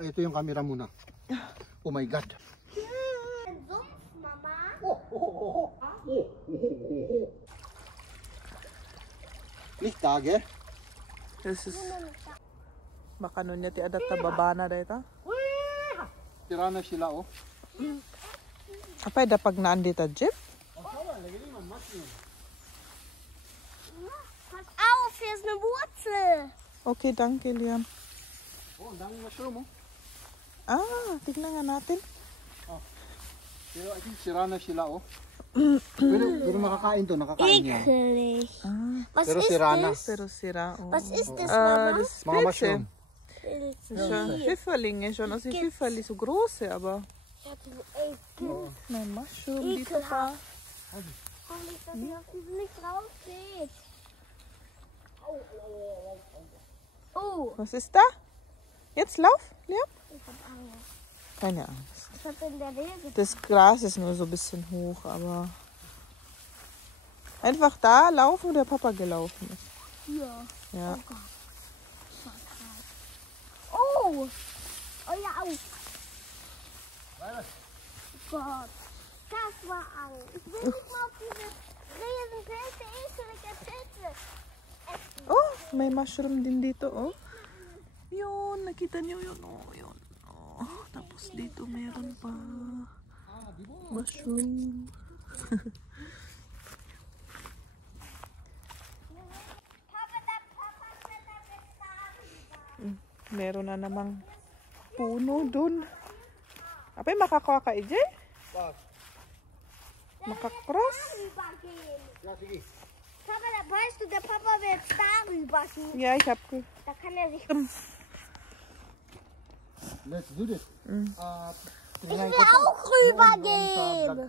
Ito yung camera muna. Oh my God. Ein Sumpf, Mama. Nicht da, gell? Das ist... Baka nun niya ti adat na babana dito. Tira na sila, oh. Apay da pag naan dito, Jeep? Pass auf, hier ist eine Wurzel. Okay, danke, Liam. Oh, ang daming mushroom, oh. Ah, tignan nga natin. Pero I think sira na sila, oh. pero makakain to, nakakain niya. Ekelig. Was Pero ist sira na. das? Pero sira. Oh. Was ist das, Mama? Das ist Mga mushroom. Schon Pfifferlinge, schon aus den Pfifferli, so große, aber... Ich hab den Ekel. Nein, Mushroom, die Ekelhaft. Papa. Oh, nicht, dass ihr auf diesem nicht drauf geht. Oh, Was ist da? Jetzt lauf, Liam? ich hab Angst. Keine Angst. Ich hab in der Nähe. Das Gras ist nur so ein bisschen hoch, aber... Einfach da laufen, wo der Papa gelaufen ist. Hier. Ja. Oh Gott. Oh! Euer Auge. Oh Gott. Das war Angst. Ich will nicht mal auf diese riesengroße, ekelige Pilze. Oh, may mushroom din dito, oh. Yun, nakita niyo yun, oh, yun. Oh, tapos dito meron pa mushroom. Meron na namang puno dun. Apay makakuha ka, EJ? Makakross? Rübergehen. Ja, sige. Papa, da weißt du, der Papa will jetzt da rübergehen. Ja, ich hab... Da kann er sich. Let's do this. Ich will auch rübergehen.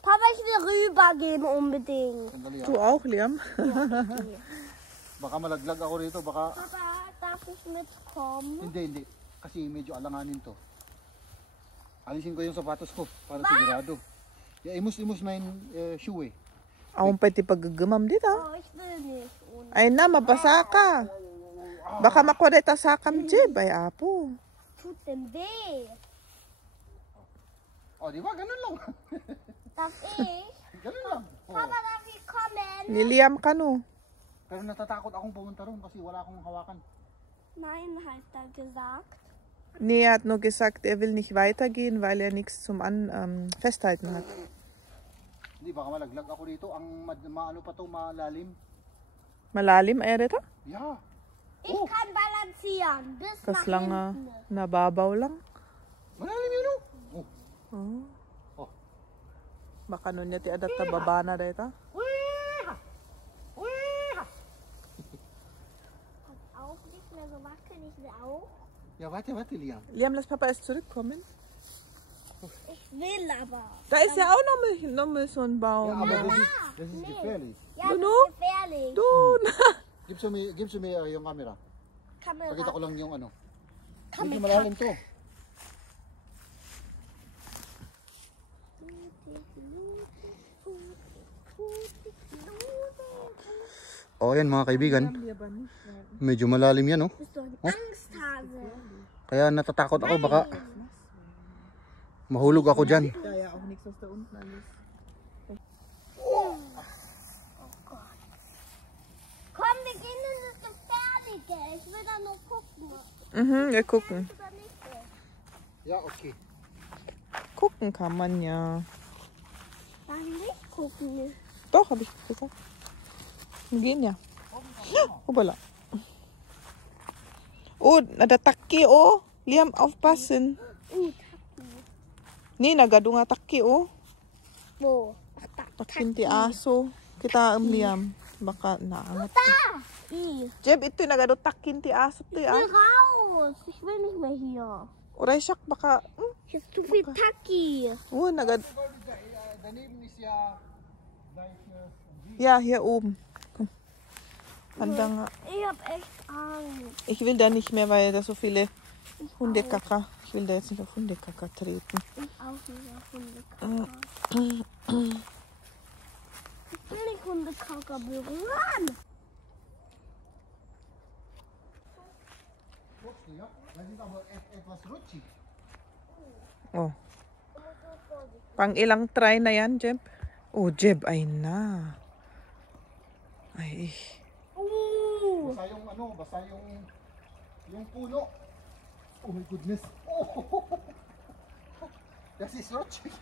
Papa, ich will rübergehen unbedingt. Sandali, Du auch, Liam? Baka malaglag ako rito, baka... Papa, darf ich mitkommen? Hindi. Kasi medyo alanganin to. Alisin ko yung sapatos ko para sigurado. Ja, imus mein shoe, eh. Akong pati paggagamam dito. Oh, ich will nicht. Und Ay na, mabasa ka. Baka makureta sa kam, Jib. Ay, apo. tut dem weh. Oh, di ba? Ganun lang. Darf ich? Ganun lang. Papa, darf ich kommen? Ni Liam ka, no? Pero natatakot akong pumunta ron kasi wala akong hawakan. Nein, hat er gesagt. Nee, er hat nur gesagt, er will nicht weitergehen, weil er nichts zum Festhalten hat. Hindi, baka malaglag ako dito. Ang maano pa to, malalim. Malalim ay dito? Ja. Ich kann balancieren. Bis Kas nach lang hinten. nababaw lang. Malalim yun, oh. Oh. Oh. Baka nun niya ti adat na baba na dito. Auch nicht mehr so wackeln. Ich will auch. Ja, warte, Liam. Liam, lass Papa erst zurückkommen. Ich will aber. Da ist ja auch noch mal so ein Ja, Baum. aber Ja, das ist gefährlich. Ja, Du, das du? ist gefährlich. Du, Gibst du mir yung camera. Pakita ko Kamera. lang yung ano. Medyo malalim to. Oh, yan mga kaibigan. Medyo malalim yan, oh. Bist du ein Angsthase? Kaya natatakot ako, baka mahulog ako dyan. da ja auch nichts, was da unten alles. Oh Gott. Komm, wir gehen in das Gefährliche. Ich will da nur gucken. Wir gucken. Oder nicht? Ja, okay. Gucken kann man ja. Dann nicht gucken. Doch, habe ich gesagt. Wir gehen ja. Hoppala. Oh, ada taki, oh. Liam, aufpassen. Nee, nagadunga taki, oh. Wo? Takinti aso. Kita Liam. Baka naangat. Da! I. Jeb, ito yung nagadot takinti aso. Ito Ich will raus. Ich will nicht mehr hier. Oray siyak, baka... Hier ist zu viel Taki. Oh, nagad... Daneben ist ja Ja, hier oben. Komm. Handa nga. Ich hab echt Angst. Ich will da nicht mehr, weil da so viele Hundekaka. Ich will da jetzt nicht auf Hundekaka treten. Ich auch nicht auf Hundekacke. Ich will nicht Hundekacke berühren. Ja, weiß nicht, aber etwas rutschig. Oh. Pang ilang try na yan, Jeb? Oh, Jeb, ay na. Ay. Basta yung ano, basta yung puno. Oh my goodness. Oh. Das ist rutschig.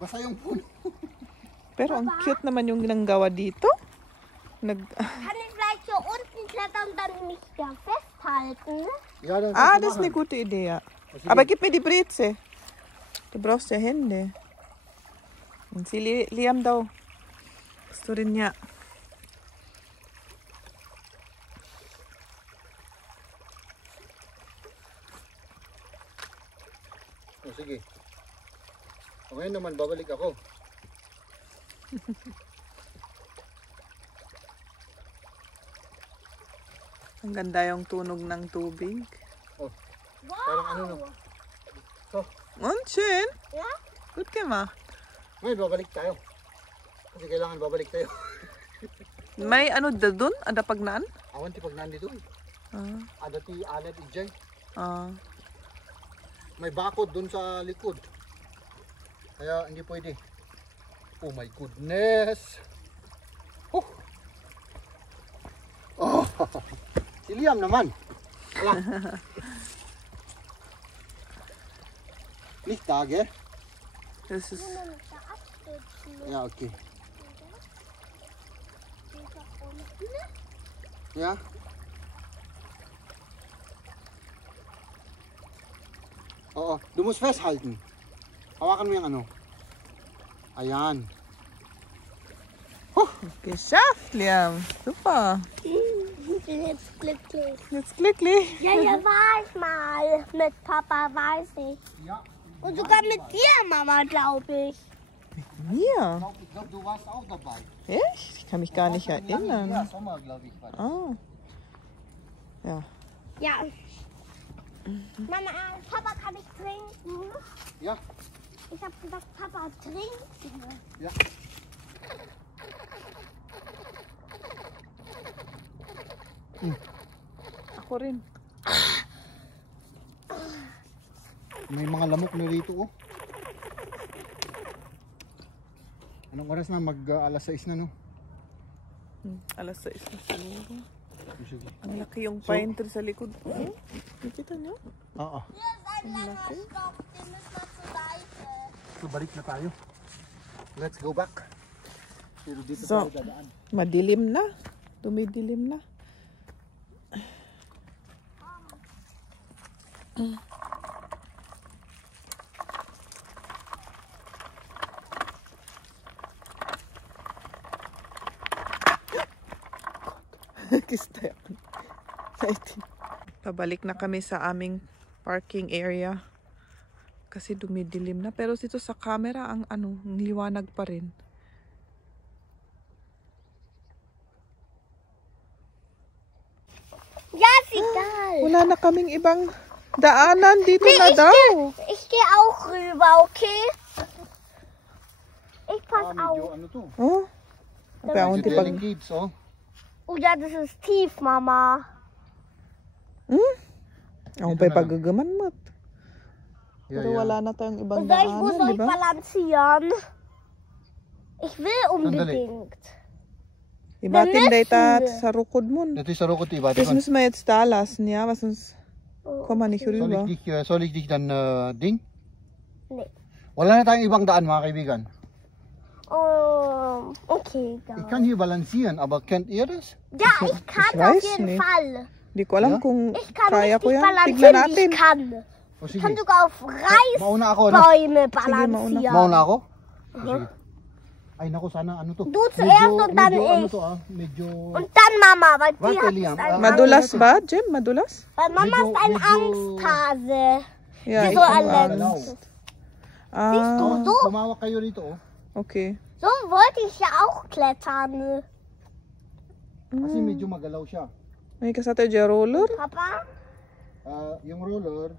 Basta yung puno. Pero ang cute naman yung ginanggawa dito. Kann ich vielleicht so unten klettern und dann mich da festhalten? Ja, das Das ist eine gute Idee, ja. Aber gib mir die Breze. Du brauchst ja Hände. Und si Liam daw. Gusto rin niya. Oh, sige. O ngayon naman, babalik ako. Ang ganda yung tunog ng tubig. Oh, parang ano no. So, Onchen! Ja? Gut gemacht. ngayon babalik tayo. Kasi kailangan babalik tayo. May ano doon? Ada pagnaan? Awan ti pag nandito. Ada ti alat ijay. May bakod doon sa likod. Kaya hindi pwede. Oh my goodness. Oh. Si Liam naman. Ala. Nicht da, gell? Das ist... Ja, okay. Ja. Oo, du musst festhalten. Hawakan mo yung ano. Ayan. Geschafft, Liam. Super. Ich bin jetzt glücklich. Jetzt glücklich. Ja, hier war ich mal. Mit Papa weiß ich. Ja. Und sogar mit dir, Mama, glaube ich. Mir? Ich glaube, du warst auch dabei. Echt? Ich kann mich gar nicht Ja, erinnern. Sommer, glaube ich, war das. Ja. Ja. Mama, Papa, kann ich trinken? Ja. Ich habe gesagt, Papa, trinken. Ja. Ako rin. May mga lamok na rito, oh. Anong oras na? Alas 6 na, no? Alas 6 na siguro. Sige. Ang laki yung pine tree sa likod. Nakita niyo? Oo. Hier ist ein langer Stock, den müssen wir zur Seite. So, balik na tayo. Let's go back. Pero dito So, tayo dadaan. madilim na. Dumidilim na. Kista yan. Pabalik na kami sa aming parking area. Kasi dumidilim na. Pero dito sa camera, ang ang liwanag pa rin. Ja, ist egal. Wala na kaming ibang daanan. Dito na daw. Ich gehe auch rüber, okay? Ich pass Medyo auf. ano to? Oh. Kaya Medyo unti pag... delicate, oh. Oh ja, das ist tief, Mama. Ako pa'y pagagaman mo. Yeah, Pero wala na tayong ibang Und soll ich, wo daanan, soll di ich ba? balancieren? Ich will unbedingt. Ibatin day ta Bemessen. sa rukod mo. Dito sa rukot, iba. Das müssen wir jetzt da lassen, ja? Was uns... Oh, Komm mal nicht rüber. Soll ich dich dann ding? Nee. Wala na tayong ibang daan, mga kaibigan. Okay, Ich dann. kann hier balancieren, aber kennt ihr das? Ja, ich kann Ich auf weiß jeden nicht. Fall. Di ko alam Ja? kung Ich kann kaya ko richtig yan. Tignan balancieren, wie natin. ich kann. O Ich sige. kann sogar auf Mauna ako, ano? Reisbäume mauna. balancieren. Mauna ako? O sige. Ay naku, sana ano to? Du zuerst und dann medyo, ano ich. to, medyo... Und dann Mama, weil die Warte, hat Liam, ein Madulas ba, Jim? Madulas? Weil Mama Medyo- ist ein medyo- Angsthase. Ja, Die ich so hab erlebt. Angst. Oh, So? Kumawak kayo rito, oh. Okay. So wollte ich ja auch klettern. Kasi medyo magalaw siya. May kasata dyan roller? Papa? Yung roller,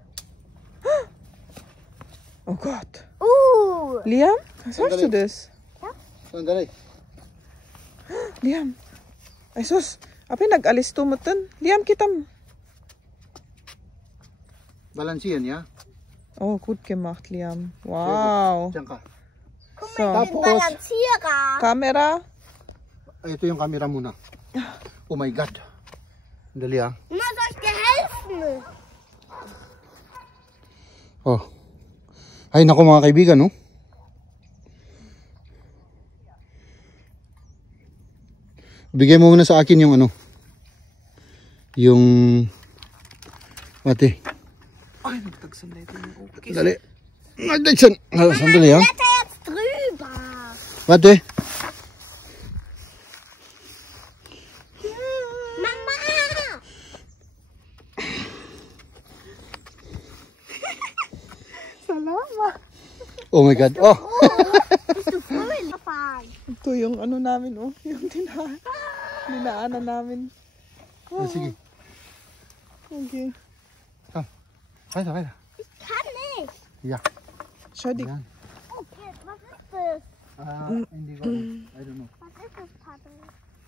Oh Gott. Liam? Liam, was hast du das? sandali. Liam. Ay sus. Apa yung nag-alis to mo tan? Liam, kita mo. Balancieren, ja? Oh, gut gemacht, Liam. Wow. Diyan ka. Guck So. mal, den Balancierer. Kamera. Ito yung camera muna. Oh my God. Dali ah. Na, soll ich dir helfen? Oh. Ay nako mga kaibigan, no? Bigay mo muna sa akin yung ano. Yung mati. Ay, nagtagsan na ito yung okay. Dali. Sandali ah. Kletter jetzt drüber. Warte. Mama! Salamat. Oh my God. Oh. Bist du fröhlich? Fahren. Ito yung ano namin, oh. Yung dinaanan namin. Sige. Okay. Weiter, weiter. Ich kann nicht. Ja. Schau die. Yan. Okay, was ist das? Hindi ko alam. I don't know. Was ist das,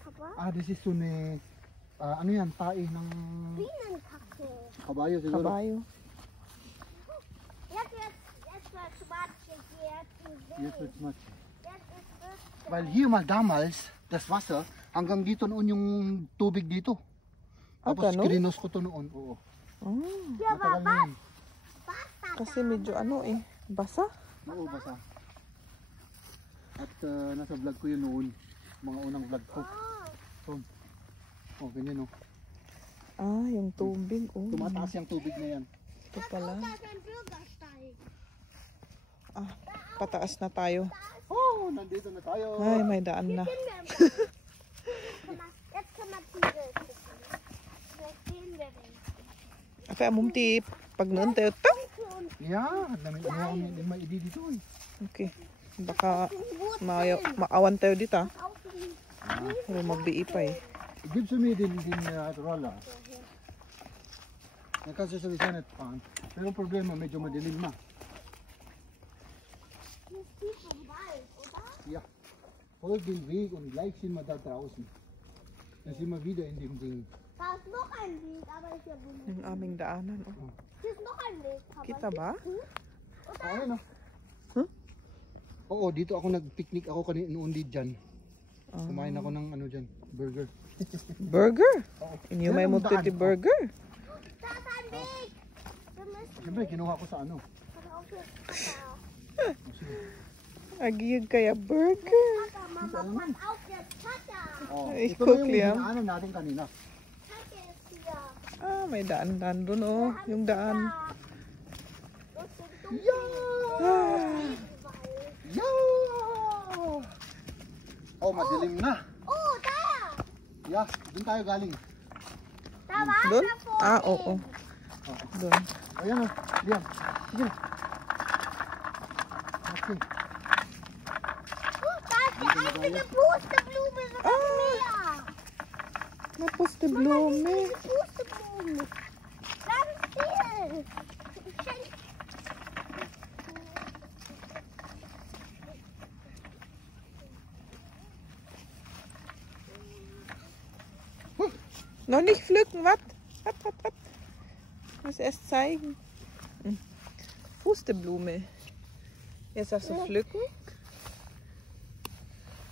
Papa? This is eine, ano yan, tae ng Bienenkacke. kabayo siguro. Kabayo. Jetzt wird schwarz jetzt Yes, it's much. Jetzt ist das. Weil hier mal damals, das Wasser, hanggang dito noon yung tubig dito. Tapos ganun? kirinos ko to noon. Oo. Oh, Hier war Matagal na yun. Wasser. kasi medyo ano eh. Basa. Oo, basa. At nasa vlog ko yun noon. Mga unang vlog ko. Oh, ganyan oh. Ah, yung tubig. Oh. Tumataas yung tubig na yan. Ito pala. Da ist ein Bürgersteig. Ah, pataas na tayo. Oh, nandito na tayo. Ay, may daan na. Jetzt kann man Tiere gucken. Vielleicht sehen wir den. Okay, mumtip. Pag noon tayo, tang! Yeah, dami ano may idi dito eh. Okay. Baka maawan tayo dito ah. Außen. Pero magbii pa eh. Gibst du mir den Roller? Dann kannst du sowieso nicht fahren. Pero problema, medyo madilim na. Hier ist tief im Wald, oder? Ja, folg den Weg und gleich sind wir da draußen. Dann sind wir wieder in dem Ding. Da ist noch ein Weg, aber ist ja bunt. Yung aming daanan. Oh. Hier ist noch ein Weg, Papa. Kita ba? Ayun oh. Huh? Oo, dito ako nag-picnic ako kanina noon dyan. Ah. Kumain ako ng ano dyan, burger. Burger? Oo. Inyo may Yan ang mutiti daan. burger? Da ist ein Weg. Wir müssen Siyempre, kinuha ko sa ano. auf den Papa. Agiyag kaya burger. Papa, Mama, pass auf, jetzt Tata. Oh, Ay, ito na cook, yung Liam. dinaanan natin kanina. Tata ist hier. Ah, may daan-daan doon oh. Yung daan. Das ist dunkel. Ah, Yeah! Oh, madilim na. Oh, da. Yeah, dun tayo galing. Da war doon? er vorhin. Ah, oo. Doon. Ayan o, Liam. Sige. Okay. Oh, da ist die einzige Pusteblume sogar mehr. Tapos de blume. Diese Pusteblume. Ganz viel. Ich schenke. Noch nicht pflücken, was? Was? Ich muss erst zeigen. Pusteblume. Jetzt darfst du pflücken.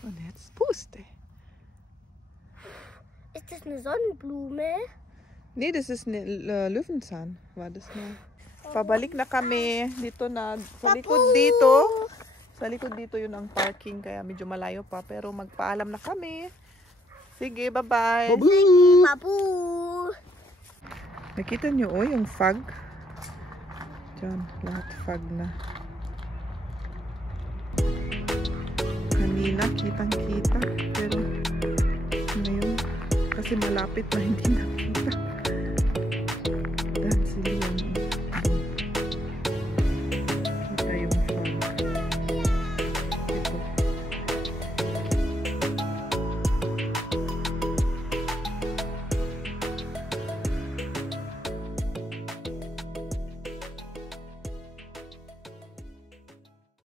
Und jetzt puste. Ist das eine Sonnenblume? Nee, das ist eine Löwenzahn. War das na. Pabalik na kami. Dito na. Sa likod dito. Sa likod dito yun ang parking. Kaya medyo malayo pa. Pero magpaalam na kami. Sige, bye-bye. Babu. Nakita nyo oh, yung fog. Diyan, lahat fog na. Kanina, kitang-kita. Pero ngayon, kasi malapit na hindi nakita.